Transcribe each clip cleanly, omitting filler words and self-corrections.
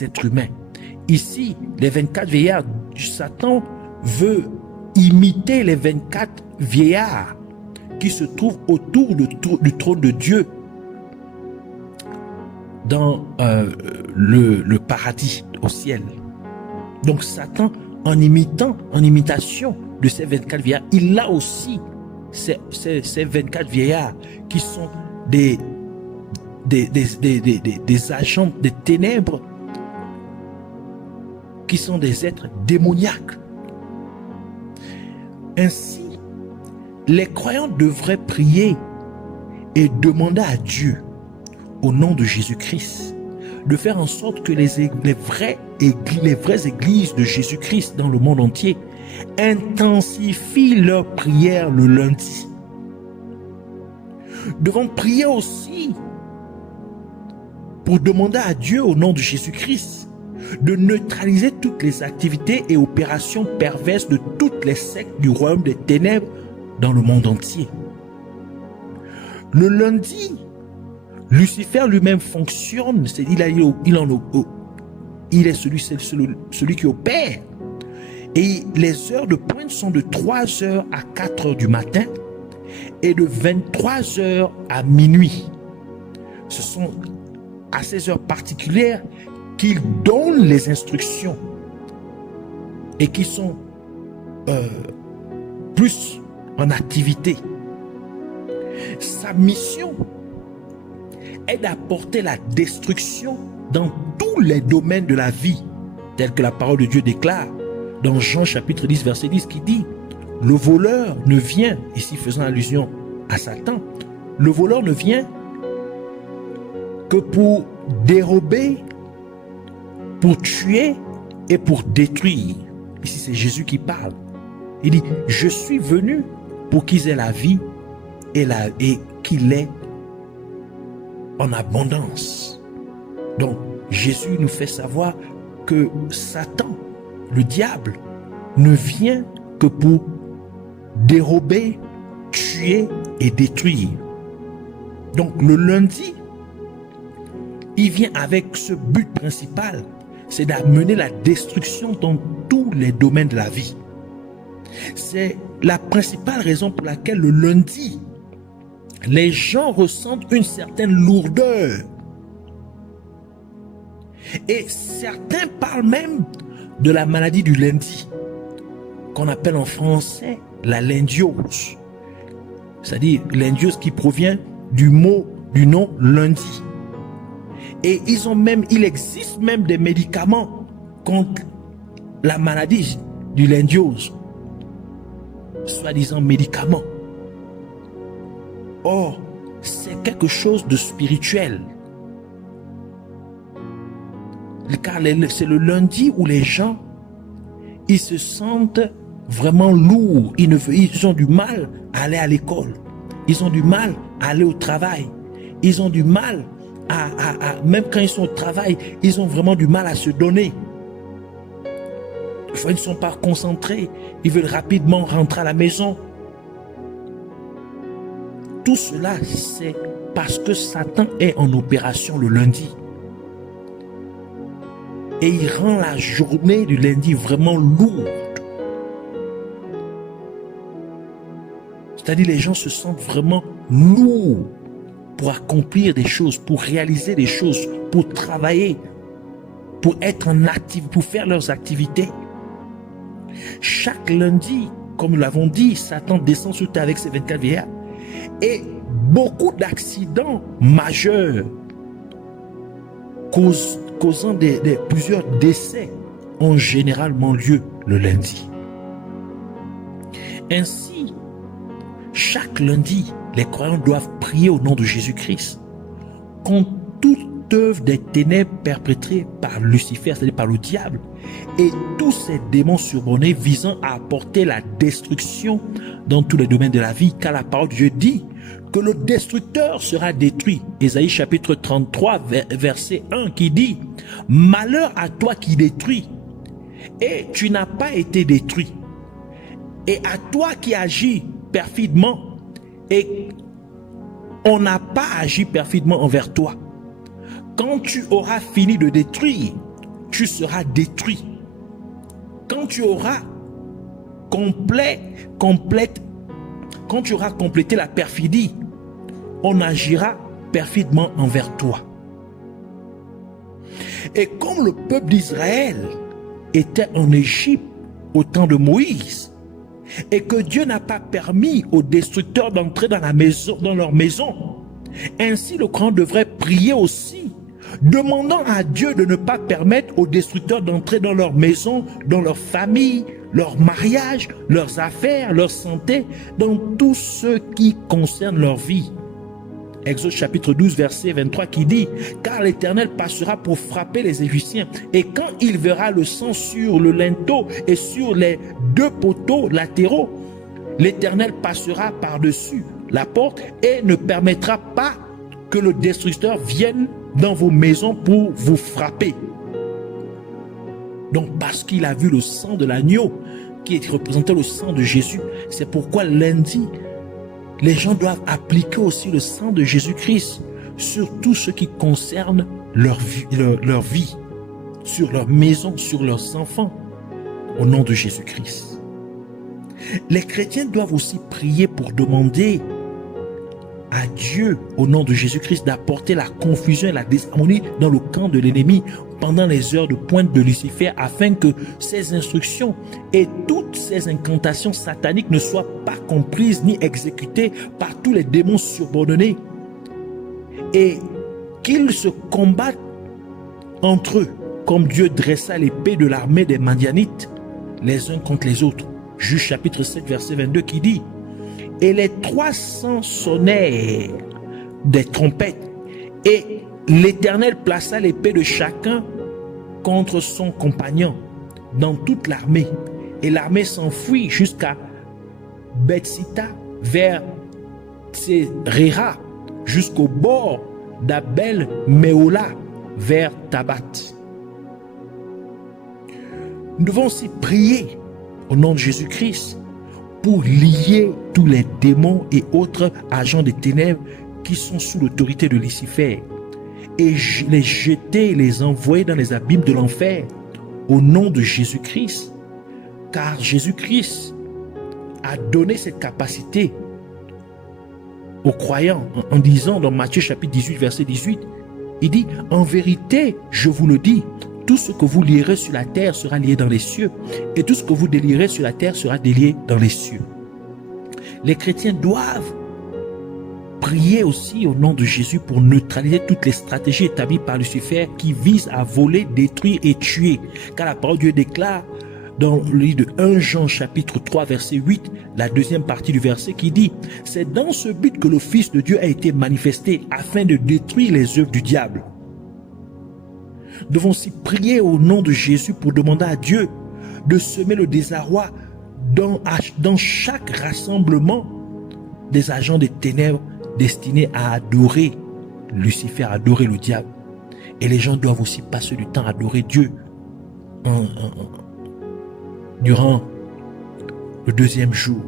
êtres humains. Ici, les 24 vieillards, Satan veut imiter les 24 vieillards qui se trouvent autour du trône de Dieu dans le paradis au ciel. Donc Satan, en imitation de ces 24 vieillards, il a aussi ces 24 vieillards qui sont des agents des ténèbres, qui sont des êtres démoniaques. Ainsi, les croyants devraient prier et demander à Dieu, au nom de Jésus-Christ, de faire en sorte que les vraies églises de Jésus-Christ dans le monde entier intensifient leur prière le lundi. Nous devons prier aussi pour demander à Dieu, au nom de Jésus-Christ, de neutraliser toutes les activités et opérations perverses de toutes les sectes du royaume des ténèbres dans le monde entier. Le lundi, Lucifer lui-même fonctionne, il est celui qui opère. Et les heures de pointe sont de 3h à 4h du matin et de 23h à minuit. Ce sont à ces heures particulières qu'il donne les instructions et qui sont plus en activité. Sa mission est d'apporter la destruction dans tous les domaines de la vie, tel que la parole de Dieu déclare dans Jean chapitre 10 verset 10 qui dit: le voleur ne vient, ici faisant allusion à Satan, le voleur ne vient que pour dérober, pour tuer et pour détruire. Ici c'est Jésus qui parle. Il dit: je suis venu pour qu'ils aient la vie et qu'il ait en abondance. Donc Jésus nous fait savoir que Satan, le diable, ne vient que pour dérober, tuer et détruire. Donc le lundi, il vient avec ce but principal, c'est d'amener la destruction dans tous les domaines de la vie. C'est la principale raison pour laquelle le lundi, les gens ressentent une certaine lourdeur. Et certains parlent même de la maladie du lundi, qu'on appelle en français la lendiose. C'est-à-dire lendiose qui provient du nom lundi. Et il existe même des médicaments contre la maladie du lendiose, soi-disant médicaments. Or, c'est quelque chose de spirituel. Car c'est le lundi où les gens, ils se sentent vraiment lourds. Ils ont du mal à aller à l'école. Ils ont du mal à aller au travail. Ils ont du mal même quand ils sont au travail, ils ont vraiment du mal à se donner. Ils ne sont pas concentrés. Ils veulent rapidement rentrer à la maison. Tout cela, c'est parce que Satan est en opération le lundi. Et il rend la journée du lundi vraiment lourde. C'est-à-dire les gens se sentent vraiment lourds pour accomplir des choses, pour réaliser des choses, pour travailler, pour être en activité, pour faire leurs activités. Chaque lundi, comme nous l'avons dit, Satan descend sur terre avec ses 24 vieillards. Et beaucoup d'accidents majeurs causant plusieurs décès ont généralement lieu le lundi. Ainsi, chaque lundi, les croyants doivent prier au nom de Jésus-Christ contre toute œuvre des ténèbres perpétrée par Lucifer, c'est-à-dire par le diable, et tous ces démons surbornés visant à apporter la destruction dans tous les domaines de la vie, car la parole de Dieu dit que le destructeur sera détruit. Ésaïe chapitre 33 verset 1 qui dit: malheur à toi qui détruis, et tu n'as pas été détruit, et à toi qui agis perfidement, et on n'a pas agi perfidement envers toi. Quand tu auras fini de détruire, tu seras détruit. Quand tu auras quand tu auras complété la perfidie, on agira perfidement envers toi. Et comme le peuple d'Israël était en Égypte au temps de Moïse, et que Dieu n'a pas permis aux destructeurs d'entrer dans leur maison, ainsi le croyant devrait prier aussi, demandant à Dieu de ne pas permettre aux destructeurs d'entrer dans leur maison, dans leur famille, leur mariage, leurs affaires, leur santé, dans tout ce qui concerne leur vie. Exode chapitre 12 verset 23 qui dit: car l'Éternel passera pour frapper les Égyptiens, et quand il verra le sang sur le linteau et sur les 2 poteaux latéraux, l'Éternel passera par-dessus la porte et ne permettra pas que le destructeur vienne dans vos maisons pour vous frapper. Donc parce qu'il a vu le sang de l'agneau qui représentait le sang de Jésus, c'est pourquoi lundi, les gens doivent appliquer aussi le sang de Jésus-Christ sur tout ce qui concerne leur vie, sur leur maison, sur leurs enfants, au nom de Jésus-Christ. Les chrétiens doivent aussi prier pour demander à Dieu, au nom de Jésus-Christ, d'apporter la confusion et la désharmonie dans le camp de l'ennemi pendant les heures de pointe de Lucifer, afin que ces instructions et toutes ces incantations sataniques ne soient pas comprises ni exécutées par tous les démons subordonnés, et qu'ils se combattent entre eux, comme Dieu dressa l'épée de l'armée des Madianites les uns contre les autres. Juge chapitre 7 verset 22 qui dit: et les 300 sonnèrent des trompettes, et l'Éternel plaça l'épée de chacun contre son compagnon dans toute l'armée, et l'armée s'enfuit jusqu'à Bethsita, vers Tserera, jusqu'au bord d'Abel Méola, vers Tabat. Nous devons aussi prier au nom de Jésus-Christ pour lier tous les démons et autres agents des ténèbres qui sont sous l'autorité de Lucifer, et les jeter et les envoyer dans les abîmes de l'enfer au nom de Jésus-Christ. Car Jésus-Christ a donné cette capacité aux croyants en disant dans Matthieu chapitre 18 verset 18, il dit: en vérité, je vous le dis, tout ce que vous lierez sur la terre sera lié dans les cieux, et tout ce que vous délierez sur la terre sera délié dans les cieux. Les chrétiens doivent prier aussi au nom de Jésus pour neutraliser toutes les stratégies établies par Lucifer qui visent à voler, détruire et tuer. Car la parole de Dieu déclare dans le livre de 1 Jean chapitre 3 verset 8, la deuxième partie du verset qui dit: c'est dans ce but que le Fils de Dieu a été manifesté, afin de détruire les œuvres du diable. Nous devons aussi prier au nom de Jésus pour demander à Dieu de semer le désarroi dans chaque rassemblement des agents des ténèbres destinés à adorer Lucifer, à adorer le diable. Et les gens doivent aussi passer du temps à adorer Dieu durant le 2e jour.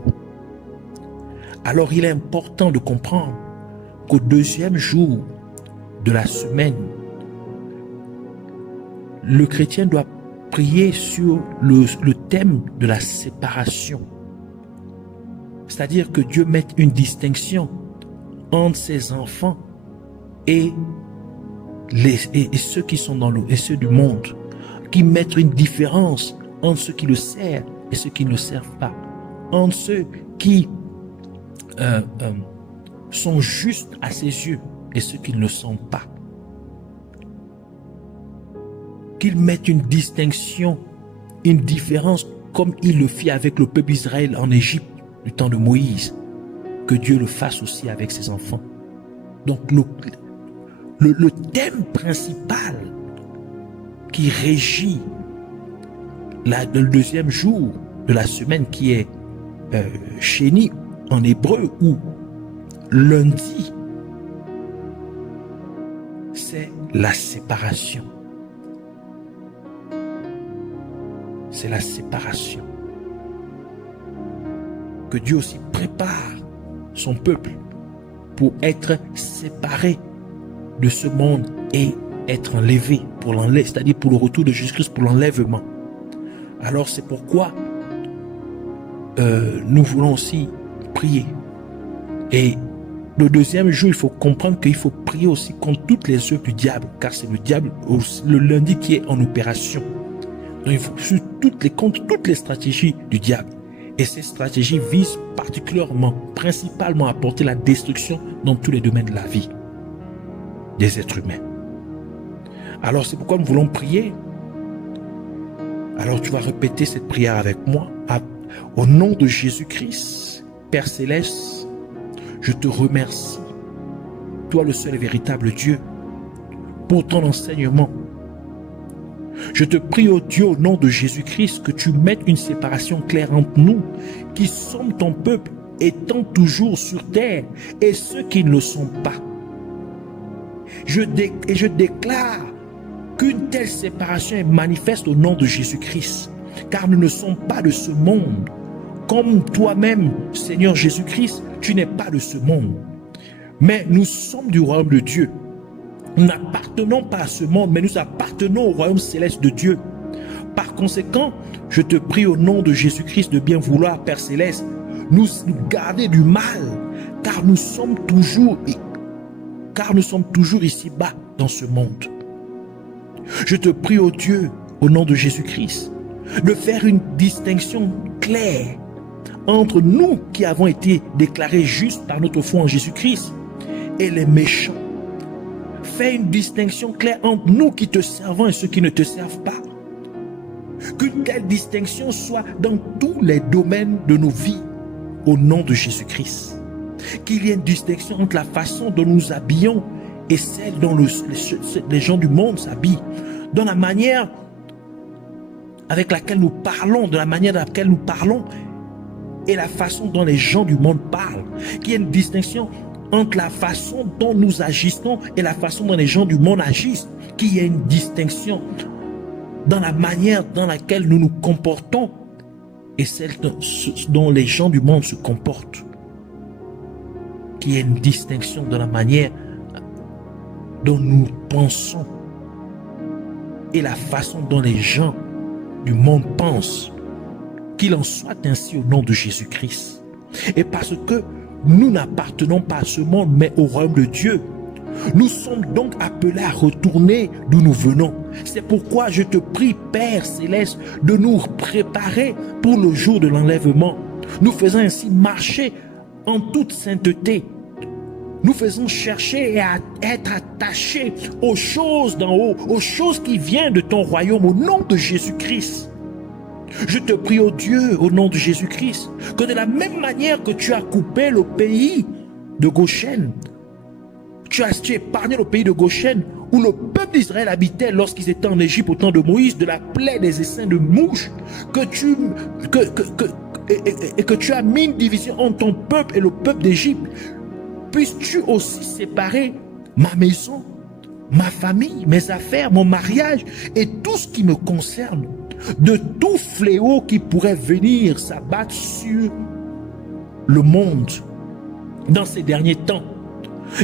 Alors il est important de comprendre qu'au 2e jour de la semaine, le chrétien doit prier sur le thème de la séparation. C'est-à-dire que Dieu mette une distinction entre ses enfants et ceux qui sont dans l'eau et ceux du monde, qui mettent une différence entre ceux qui le servent et ceux qui ne le servent pas, entre ceux qui sont justes à ses yeux et ceux qui ne le sont pas. Qu'il mette une distinction, une différence, comme il le fit avec le peuple d'Israël en Égypte du temps de Moïse, que Dieu le fasse aussi avec ses enfants. Donc le thème principal qui régit le 2e jour de la semaine, qui est Sheni en hébreu, ou lundi, c'est la séparation. C'est la séparation. Que Dieu aussi prépare son peuple pour être séparé de ce monde et être enlevé pour l'enlèvement, c'est-à-dire pour le retour de Jésus-Christ, pour l'enlèvement. Alors c'est pourquoi nous voulons aussi prier. Et le deuxième jour, il faut comprendre qu'il faut prier aussi contre toutes les œuvres du diable, car c'est le diable le lundi qui est en opération. Donc il faut contre toutes les stratégies du diable. Et ces stratégies visent particulièrement, principalement à apporter la destruction dans tous les domaines de la vie des êtres humains. Alors c'est pourquoi nous voulons prier. Alors tu vas répéter cette prière avec moi. Au nom de Jésus-Christ, Père Céleste, je te remercie, toi le seul et véritable Dieu, pour ton enseignement. Je te prie, ô Dieu, au nom de Jésus-Christ, que tu mettes une séparation claire entre nous, qui sommes ton peuple, étant toujours sur terre, et ceux qui ne le sont pas. Je déclare qu'une telle séparation est manifeste au nom de Jésus-Christ, car nous ne sommes pas de ce monde. Comme toi-même, Seigneur Jésus-Christ, tu n'es pas de ce monde. Mais nous sommes du royaume de Dieu. Nous n'appartenons pas à ce monde, mais nous appartenons au royaume céleste de Dieu. Par conséquent, je te prie au nom de Jésus-Christ de bien vouloir, Père Céleste, nous garder du mal, car nous sommes toujours ici-bas dans ce monde. Je te prie, ô Dieu, au nom de Jésus-Christ, de faire une distinction claire entre nous qui avons été déclarés justes par notre foi en Jésus-Christ et les méchants. Fais une distinction claire entre nous qui te servons et ceux qui ne te servent pas. Qu'une telle distinction soit dans tous les domaines de nos vies au nom de Jésus-Christ. Qu'il y ait une distinction entre la façon dont nous habillons et celle dont les gens du monde s'habillent, dans la manière avec laquelle nous parlons, et la façon dont les gens du monde parlent. Qu'il y ait une distinction entre la façon dont nous agissons et la façon dont les gens du monde agissent. Qu'il y ait une distinction dans la manière dans laquelle nous nous comportons et celle dont les gens du monde se comportent. Qu'il y ait une distinction dans la manière dont nous pensons et la façon dont les gens du monde pensent. Qu'il en soit ainsi au nom de Jésus-Christ. Et parce que nous n'appartenons pas à ce monde, mais au royaume de Dieu, nous sommes donc appelés à retourner d'où nous venons. C'est pourquoi je te prie, Père Céleste, de nous préparer pour le jour de l'enlèvement. Nous faisons ainsi marcher en toute sainteté. Nous faisons chercher et à être attachés aux choses d'en haut, aux choses qui viennent de ton royaume, au nom de Jésus-Christ. Je te prie, ô Dieu, au nom de Jésus-Christ, que de la même manière que tu as coupé le pays de Goshen, tu as épargné le pays de Goshen, où le peuple d'Israël habitait lorsqu'ils étaient en Égypte au temps de Moïse, de la plaie des essaims de mouches, que tu as mis une division entre ton peuple et le peuple d'Égypte. Puisses-tu aussi séparer ma maison, ma famille, mes affaires, mon mariage et tout ce qui me concerne de tout fléau qui pourrait venir s'abattre sur le monde dans ces derniers temps.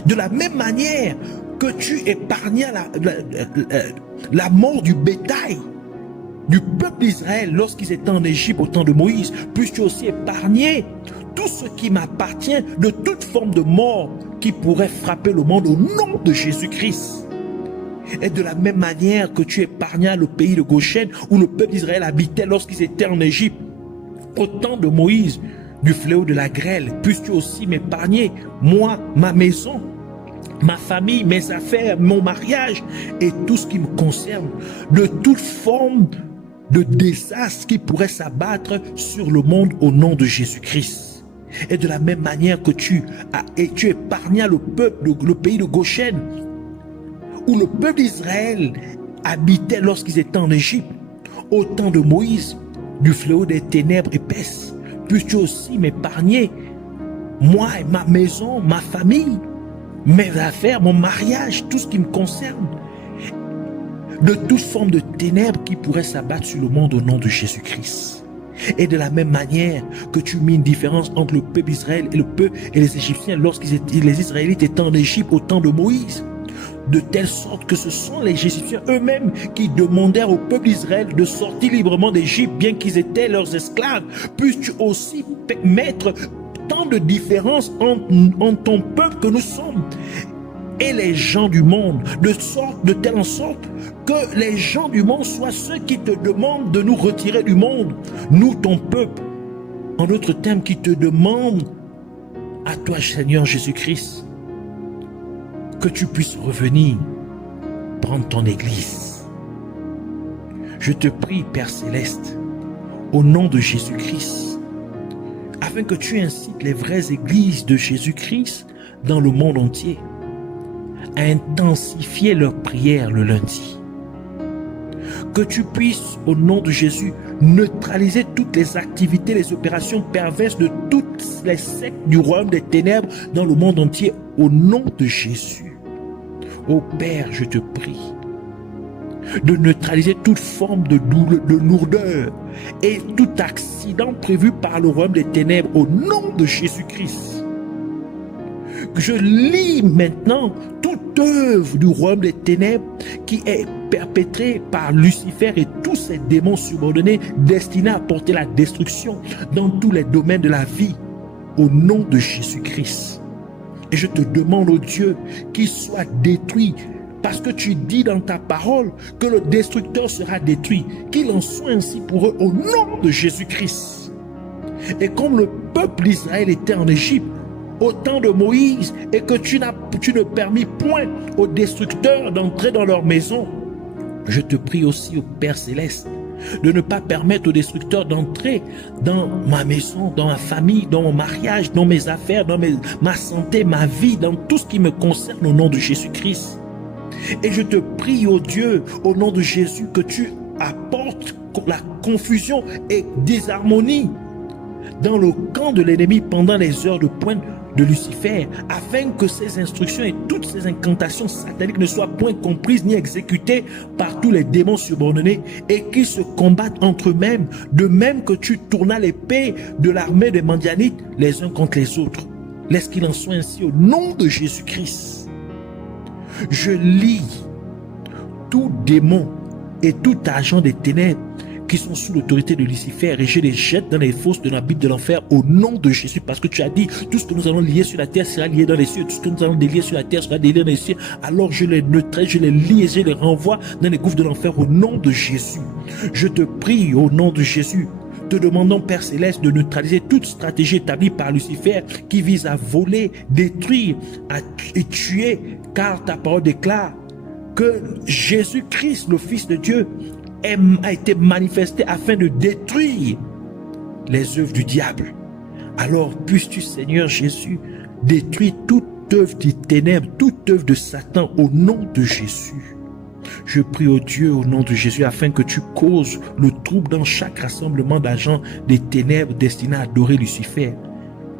De la même manière que tu épargnas la mort du bétail du peuple d'Israël lorsqu'ils étaient en Égypte au temps de Moïse, puisses-tu aussi épargner tout ce qui m'appartient de toute forme de mort qui pourrait frapper le monde au nom de Jésus-Christ. Et de la même manière que tu épargnas le pays de Goshen où le peuple d'Israël habitait lorsqu'ils étaient en Égypte au temps de Moïse du fléau de la grêle, puisses-tu aussi m'épargner, moi, ma maison, ma famille, mes affaires, mon mariage et tout ce qui me concerne de toute forme de désastre qui pourrait s'abattre sur le monde au nom de Jésus-Christ. Et de la même manière que tu épargnas le pays de Goshen où le peuple d'Israël habitait lorsqu'ils étaient en Égypte, au temps de Moïse, du fléau des ténèbres épaisses, puisses-tu aussi m'épargner, moi et ma maison, ma famille, mes affaires, mon mariage, tout ce qui me concerne, de toute forme de ténèbres qui pourrait s'abattre sur le monde au nom de Jésus-Christ. Et de la même manière que tu mis une différence entre le peuple d'Israël et les Égyptiens lorsqu'ils étaient, les Israélites étaient en Égypte au temps de Moïse, de telle sorte que ce sont les Égyptiens eux-mêmes qui demandèrent au peuple d'Israël de sortir librement d'Égypte, bien qu'ils étaient leurs esclaves. Puisses-tu aussi mettre tant de différence en ton peuple que nous sommes et les gens du monde, de telle en sorte que les gens du monde soient ceux qui te demandent de nous retirer du monde, nous ton peuple, en d'autres termes, qui te demandent à toi, Seigneur Jésus-Christ, que tu puisses revenir prendre ton église. Je te prie, Père Céleste, au nom de Jésus-Christ, afin que tu incites les vraies églises de Jésus-Christ dans le monde entier à intensifier leurs prières le lundi. Que tu puisses, au nom de Jésus, neutraliser toutes les activités, les opérations perverses de toutes les sectes du royaume des ténèbres dans le monde entier, au nom de Jésus. Ô Père, je te prie de neutraliser toute forme de lourdeur et tout accident prévu par le royaume des ténèbres, au nom de Jésus-Christ. Je lis maintenant toute œuvre du royaume des ténèbres qui est perpétrée par Lucifer et tous ses démons subordonnés destinés à porter la destruction dans tous les domaines de la vie, au nom de Jésus-Christ. Et je te demande, ô Dieu, qu'il soit détruit, parce que tu dis dans ta parole que le destructeur sera détruit, qu'il en soit ainsi pour eux, au nom de Jésus-Christ. Et comme le peuple d'Israël était en Égypte, au temps de Moïse, et que tu ne permis point aux destructeurs d'entrer dans leur maison, je te prie aussi, au Père Céleste, de ne pas permettre aux destructeurs d'entrer dans ma maison, dans ma famille, dans mon mariage, dans mes affaires, dans ma santé, ma vie, dans tout ce qui me concerne, au nom de Jésus-Christ. Et je te prie, ô Dieu, au nom de Jésus, que tu apportes la confusion et désharmonie dans le camp de l'ennemi pendant les heures de pointe de Lucifer, afin que ces instructions et toutes ces incantations sataniques ne soient point comprises ni exécutées par tous les démons subordonnés, et qu'ils se combattent entre eux-mêmes, de même que tu tournas l'épée de l'armée des Mandianites les uns contre les autres. Laisse qu'il en soit ainsi, au nom de Jésus-Christ. Je lis tout démon et tout agent des ténèbres qui sont sous l'autorité de Lucifer, et je les jette dans les fosses de l'abîme de l'enfer, au nom de Jésus, parce que tu as dit, tout ce que nous allons lier sur la terre sera lié dans les cieux, tout ce que nous allons délier sur la terre sera délié dans les cieux. Alors je les neutralise, je les lie et je les renvoie dans les gouffres de l'enfer, au nom de Jésus. Je te prie, au nom de Jésus, te demandons, Père Céleste, de neutraliser toute stratégie établie par Lucifer qui vise à voler, détruire et tuer, car ta parole déclare que Jésus-Christ, le Fils de Dieu, a été manifesté afin de détruire les œuvres du diable. Alors puisses-tu, Seigneur Jésus, détruire toute œuvre des ténèbres, toute œuvre de Satan, au nom de Jésus. Je prie au Dieu, au nom de Jésus, afin que tu causes le trouble dans chaque rassemblement d'agents des ténèbres destinés à adorer Lucifer.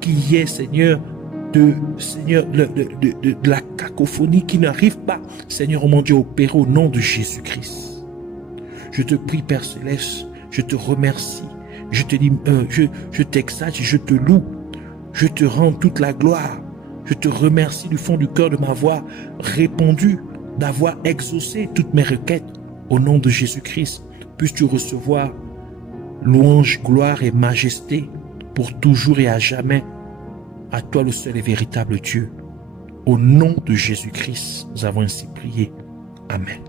Qu'il y ait, Seigneur, de la cacophonie qui n'arrive pas, Seigneur, mon Dieu, opérer au nom de Jésus-Christ. Je te prie, Père Céleste, je te remercie, je te dis, je t'exalte, je te loue, je te rends toute la gloire, je te remercie du fond du cœur de m'avoir répondu, d'avoir exaucé toutes mes requêtes, au nom de Jésus-Christ. Puisses-tu recevoir louange, gloire et majesté pour toujours et à jamais, à toi le seul et véritable Dieu. Au nom de Jésus-Christ, nous avons ainsi prié. Amen.